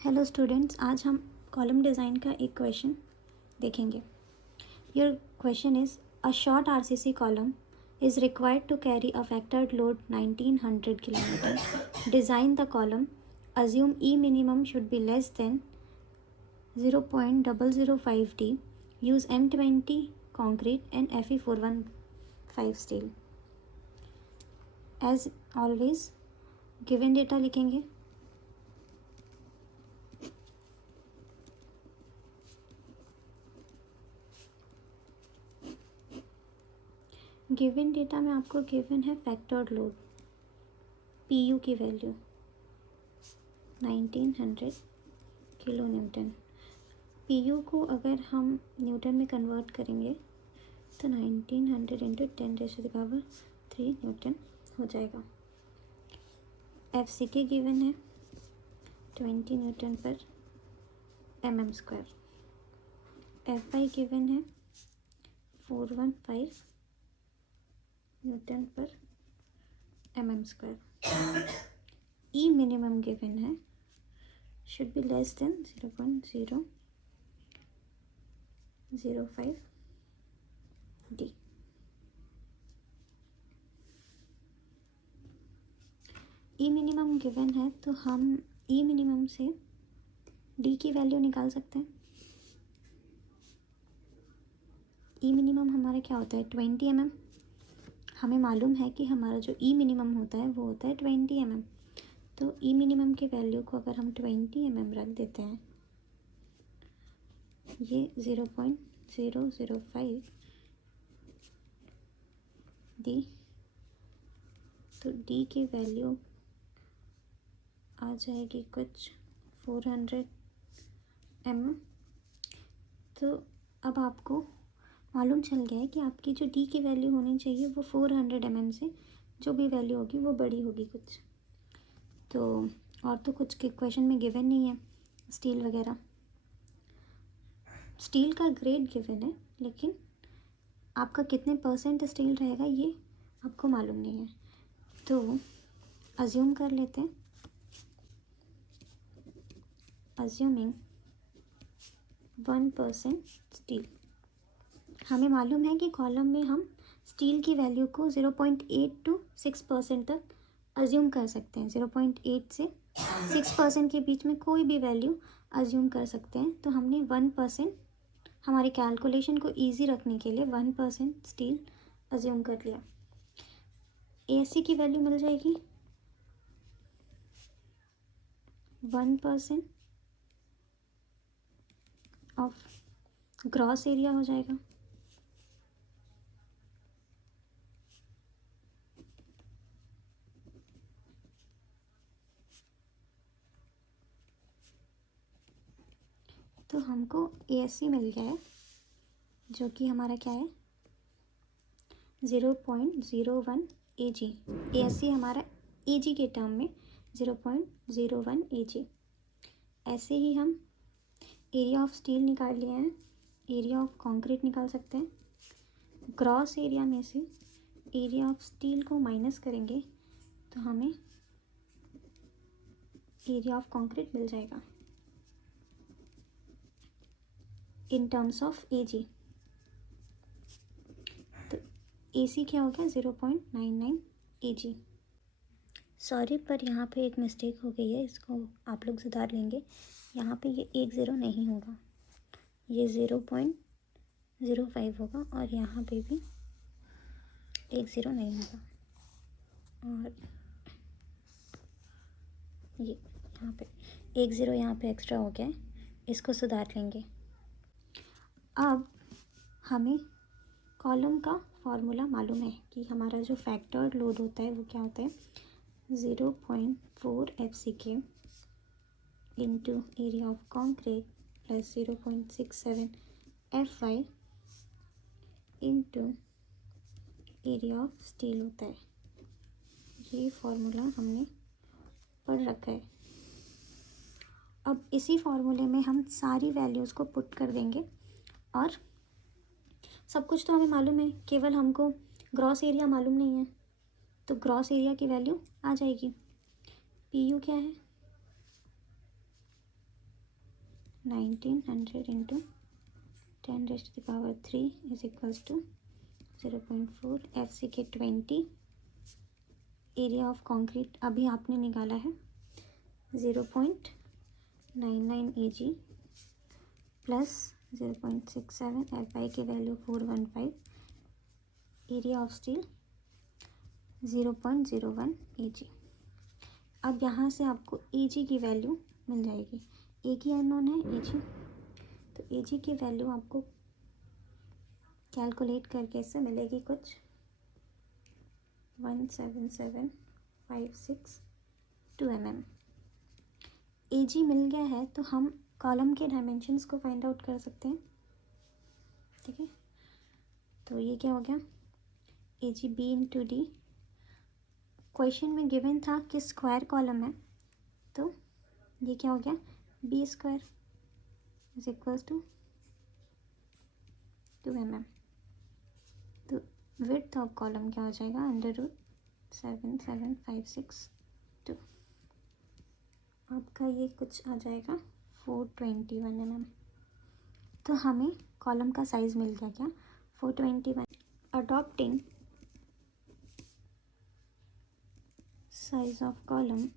Hello students, आज हम column design का एक क्वेश्चन देखेंगे। Your question is a short RCC column is required to carry a factored load 1900 kilometre. Design the column, assume E minimum should be less than 0.005 D, use M20 concrete and Fe415 steel। As always given data लिखेंगे। Given data में आपको given है factored load, P U की value 1900 kilo newton. P U को अगर हम Newton में convert करेंगे तो 1900 इंटू 10⁻³ न्यूटन हो जाएगा। एफ सी के गिवन है 20 न्यूटन पर mm²। एफ आई गिवन है 415 न्यूटन पर mm²। ई मिनिमम गिवन है should be less than 0.005 D। E minimum given है तो हम ई मिनिमम से डी की वैल्यू निकाल सकते हैं। ई मिनिमम हमारा क्या होता है 20 mm। हमें मालूम है कि हमारा जो ई मिनिमम होता है वो होता है 20 mm। तो ई मिनिमम की वैल्यू को अगर हम 20 mm रख देते हैं, ये 0.005 डी, तो डी की वैल्यू आ जाएगी कुछ 400 mm। तो अब आपको मालूम चल गया है कि आपकी जो डी की वैल्यू होनी चाहिए वो 400 mm से जो भी वैल्यू होगी वो बड़ी होगी कुछ। तो और तो कुछ के क्वेश्चन में गिवन नहीं है स्टील वगैरह। स्टील का ग्रेड गिवन है, लेकिन आपका कितने % स्टील रहेगा ये आपको मालूम नहीं है। तो अज्यूम कर लेते हैं, अज्यूमिंग 1% स्टील। हमें मालूम है कि कॉलम में हम स्टील की वैल्यू को 0.8 to 6% तक अज्यूम कर सकते हैं। 0.8 से 6% के बीच में कोई भी वैल्यू अज्यूम कर सकते हैं। तो हमने 1%, हमारी कैलकुलेशन को इजी रखने के लिए 1% स्टील अज्यूम कर लिया। एसी की वैल्यू मिल जाएगी 1% ऑफ ग्रॉस एरिया हो जाएगा। तो हमको एएससी मिल गया है जो कि हमारा क्या है 0.01 AG। एएससी हमारा AG के टर्म में 0.01 AG। ऐसे ही हम एरिया ऑफ स्टील निकाल लिए हैं, एरिया ऑफ कंक्रीट निकाल सकते हैं। ग्रॉस एरिया में से एरिया ऑफ स्टील को माइनस करेंगे तो हमें एरिया ऑफ कंक्रीट मिल जाएगा इन टर्म्स ऑफ AG। तो AC क्या हो गया 0.99 AG। सॉरी, पर यहाँ पे एक मिस्टेक हो गई है, इसको आप लोग सुधार लेंगे। यहाँ पे ये 10 नहीं होगा, ये 0.05 होगा, और यहाँ पे भी 10 नहीं होगा। और ये यहाँ पे 10 यहाँ पे एक्स्ट्रा हो गया है, इसको सुधार लेंगे। अब हमें कॉलम का फॉर्मूला मालूम है कि हमारा जो फैक्टर्ड लोड होता है वो क्या होता है 0.4 FCK into area of concrete plus 0.67 FY into area of steel होता है। ये फॉर्मूला हमने पढ़ रखा है। अब इसी फॉर्मूले में हम सारी वैल्यूज़ को पुट कर देंगे, और सब कुछ तो हमें मालूम है, केवल हमको ग्रॉस एरिया मालूम नहीं है। तो ग्रॉस एरिया की वैल्यू आ जाएगी, पी यू क्या है 1900 into 10⁻³ is equals to 0.4 FCK 20। Area of concrete अभी आपने निकाला है 0.99 AG प्लस 0.67, FI की value 415, area of steel 0.01 AG। अब यहाँ से आपको AG की वैल्यू मिल जाएगी। ए की अननोन है AG, तो AG की वैल्यू आपको कैलकुलेट करके इससे मिलेगी कुछ 177,562 mm। AG मिल गया है तो हम कॉलम के डायमेंशंस को फाइंड आउट कर सकते हैं। ठीक है, तो ये क्या हो गया AG B into D. Question में गिवन था कि स्क्वायर कॉलम है, तो ये क्या हो गया B square is equals to 2 mm। तो विड्थ ऑफ कॉलम क्या हो जाएगा √77562। आपका ये कुछ आ जाएगा 421 mm। तो हमें कॉलम का साइज मिल गया क्या 421। Adopting size of column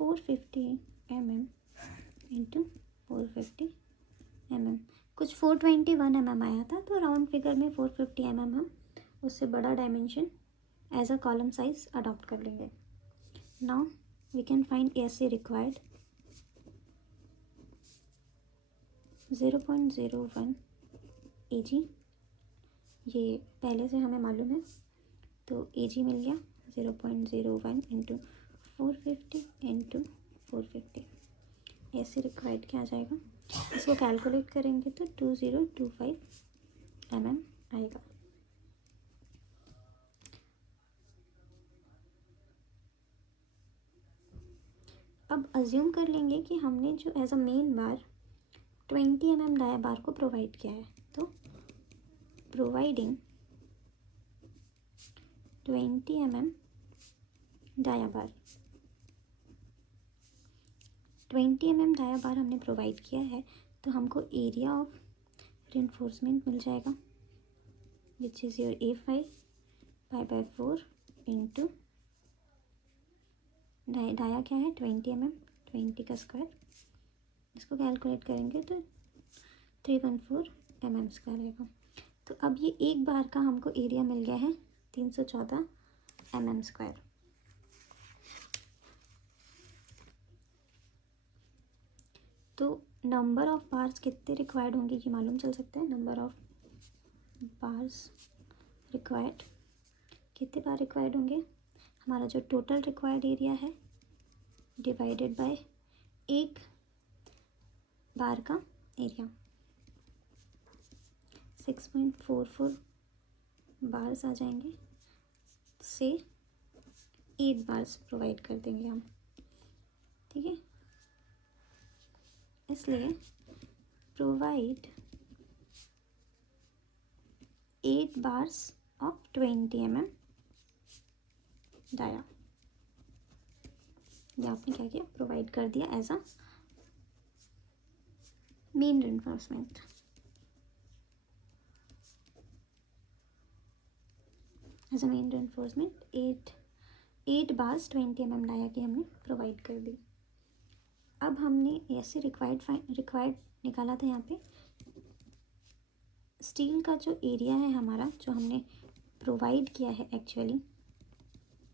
450 mm into 450 mm। कुछ 421 mm आया था, तो राउंड फिगर में 450 mm हम उससे बड़ा dimension as a column size adopt कर लेंगे। Now we can find AC required 0.01 AG। ये पहले से हमें मालूम है, तो AG मिल गया 0.01 इंटू 450 इंटू 450। AC रिक्वायर्ड क्या आ जाएगा, इसको कैलकुलेट करेंगे तो 2025 mm आएगा। अब अज्यूम कर लेंगे कि हमने जो as a main bar 20 mm dia bar को प्रोवाइड किया है, तो providing 20 mm dia bar 20 mm dia bar हमने प्रोवाइड किया है, तो हमको एरिया ऑफ रेनफोर्समेंट मिल जाएगा which is your A5 π/4 into dia क्या है 20 mm, 20 का स्क्वायर, इसको कैलकुलेट करेंगे तो 314 mm स्क्वायर आएगा। तो अब ये एक बार का हमको एरिया मिल गया है 314 mm स्क्वायर। तो नंबर ऑफ बार्स कितने रिक्वायर्ड होंगे ये मालूम चल सकता है। नंबर ऑफ बार्स रिक्वायर्ड, कितने बार रिक्वायर्ड होंगे, हमारा जो टोटल रिक्वायर्ड एरिया है डिवाइडेड बाय एक बार का एरिया। 6.44 बार्स आ जाएंगे, से 8 बार्स प्रोवाइड कर देंगे हम। ठीक है, इसलिए provide 8 bars of 20 mm dia. ये आपने क्या किया, प्रोवाइड कर दिया as a main reinforcement. As a main reinforcement 8 bars 20 mm dia की हमने प्रोवाइड कर दी। अब हमने ऐसे रिक्वायर्ड निकाला था। यहाँ पे स्टील का जो एरिया है हमारा, जो हमने प्रोवाइड किया है एक्चुअली,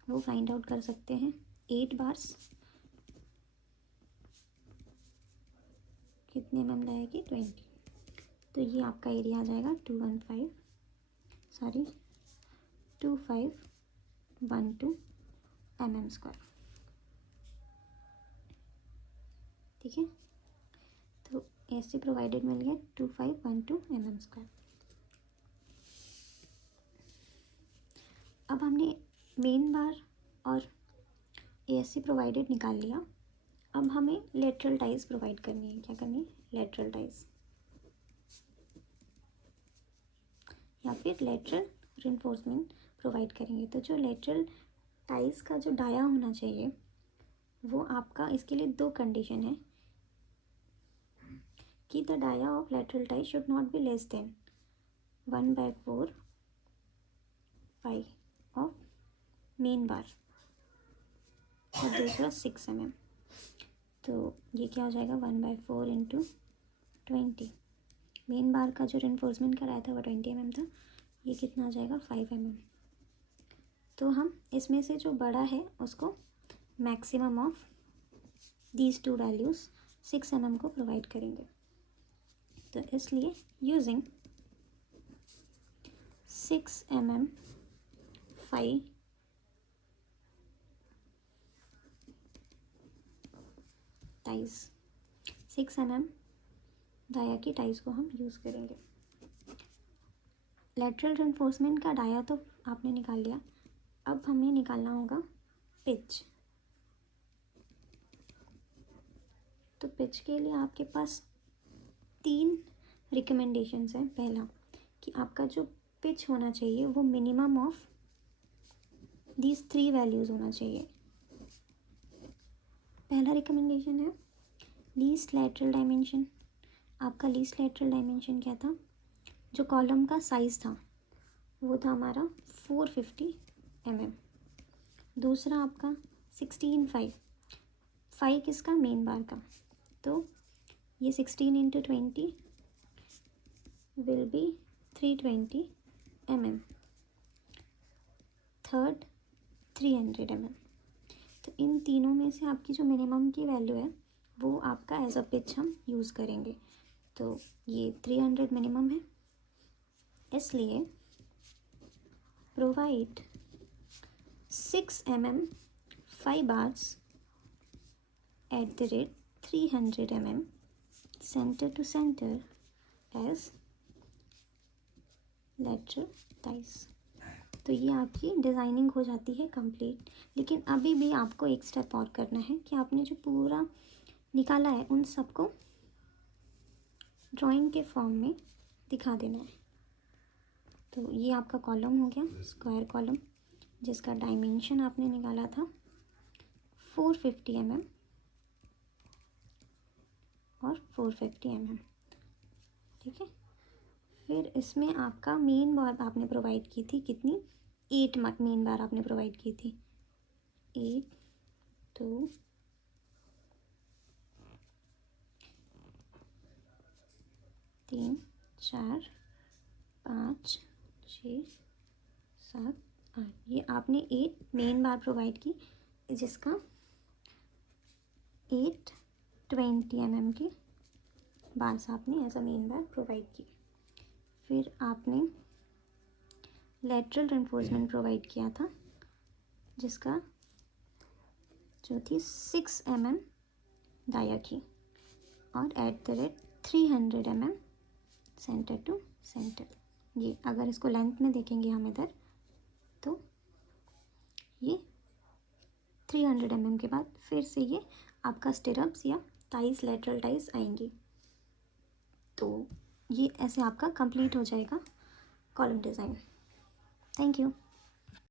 वो फाइंड आउट कर सकते हैं। 8 बार्स कितने mm लाएगी 20, तो ये आपका एरिया आ जाएगा 2512 mm स्क्वायर। ठीक है, तो ऐसे प्रोवाइडेड मिल गया 2512 mm स्क्वायर। अब हमने मेन बार और AC प्रोवाइडेड निकाल लिया। अब हमें लेटरल टाइज प्रोवाइड करनी है। क्या करनी है, लेटरल टाइज या फिर लेटरल रेनफोर्समेंट प्रोवाइड करेंगे। तो जो लेटरल टाइज का जो डाया होना चाहिए वो आपका इसके लिए 2 कंडीशन है कि the dia of lateral tie should not be less than 1/4 pi of main bar और दूसरा 6 mm। तो ये क्या हो जाएगा 1/4 इंटू 20। मेन बार का जो रेनफोर्समेंट कराया था वो 20 mm था, ये कितना आ जाएगा 5 mm। तो हम इसमें से जो बड़ा है उसको maximum of these 2 values 6 mm को प्रोवाइड करेंगे। तो इसलिए using 6 mm 5 ties 6 mm dia की टाइज को हम यूज़ करेंगे। लेटरल रेनफोर्समेंट का डाया तो आपने निकाल लिया, अब हमें निकालना होगा पिच। तो पिच के लिए आपके पास 3 रिकमेंडेशंस हैं। पहला कि आपका जो पिच होना चाहिए वो मिनिमम ऑफ दीज 3 वैल्यूज़ होना चाहिए। पहला रिकमेंडेशन है लीस्ट लैटरल डायमेंशन। आपका लीस्ट लैटरल डायमेंशन क्या था? जो कॉलम का साइज़ था वो था हमारा 450 mm। दूसरा आपका 16/5 5 किसका? मेन बार का। तो ये 16 into 20 will be 320 mm। Third 300 mm। तो इन तीनों में से आपकी जो मिनिमम की वैल्यू है वो आपका एज अ पिच हम यूज़ करेंगे। तो ये 300 मिनिमम है, इसलिए provide 6 mm 5 bars at the rate 300 mm center to center as lateral ties। तो ये आपकी डिज़ाइनिंग हो जाती है कंप्लीट। लेकिन अभी भी आपको एक स्टेप और करना है कि आपने जो पूरा निकाला है उन सबको ड्राइंग के फॉर्म में दिखा देना है। तो ये आपका कॉलम हो गया, स्क्वायर कॉलम, जिसका डायमेंशन आपने निकाला था 450 mm और 450 mm। ठीक है, फिर इसमें आपका मेन बार आपने प्रोवाइड की थी कितनी? 8 मेन बार आपने प्रोवाइड की थी। 1 2 3 4 5 6 7 8, ये आपने 8 मेन बार प्रोवाइड की, जिसका 820 mm की बार्स आपने as a main bar provide की। फिर आपने लेटरल रेनफोर्समेंट प्रोवाइड किया था जिसका जो थी 6 mm डाया की और at the rate 300 mm centre to centre. ये अगर इसको लेंथ में देखेंगे हम इधर तो ये 300 mm के बाद फिर से ये आपका स्टिरअप्स या टाइज लेटरल टाइज आएंगी। तो ये ऐसे आपका कंप्लीट हो जाएगा कॉलम डिज़ाइन। Thank you.